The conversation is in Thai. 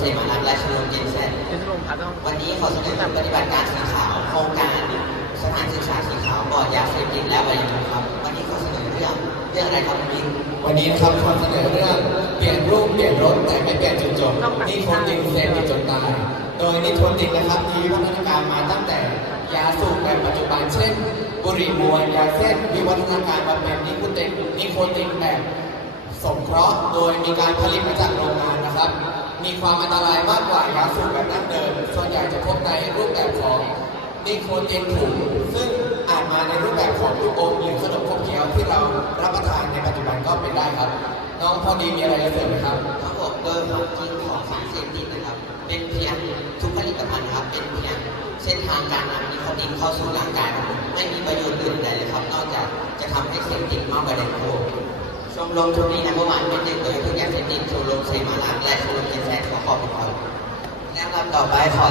เซมารักและชมรมเจนแซนวันนี้ขอเสนอปฏิบัติการสีขาวโครงการสถานศึกษาสีขาวปลอดยาเสพติดและวัยรุ่นครับวันนี้ขอเสนอเรื่องอะไรครับพี่วันนี้นะครับขอเสนอเรื่องเปลี่ยนรูปเปลี่ยนรถแต่ไม่เปลี่ยนจุดจบนิโคตินเสพติดจนตายโดยนิโคตินนะครับมีวิวัฒนาการมาตั้งแต่ยาสูบแบบปัจจุบันเช่นบุหรี่มวลยาเส้นวิวัฒนาการมาเป็นนิโคตินแบบสงเคราะห์โดยมีการผลิตมาจากโรงงานนะครับมีความอันตรายมากกว่ายาสูบแบบดั้งเดิมส่วนใหญ่จะพบในรูปแบบของนิโคตินถุงซึ่งอาจมาในรูปแบบของลูกอมหรือขนมขบเคี้ยวที่เรารับประทานในปัจจุบันก็เป็นได้ครับน้องพอดีมีอะไรจะเสริมไหมครับครับผมโดยความจริงของสารเสพติดนะครับเป็นเพียงทุกผลิตภัณฑ์ครับเป็นเพียงเส้นทางการนำนิโคตินเข้าสู่ร่างกายครับไม่มีประโยชน์อื่นใดเลยครับนอกจากจะทำให้เสพติดมากกว่าเดิมครับชมรมทุนนี้นะเมื่อวานเป็นหนึ่งโดยทุกยาเสพติดชมรมเซมารักและชมรมเจนแซนขอขอบคุณครับและลำต่อไปขอ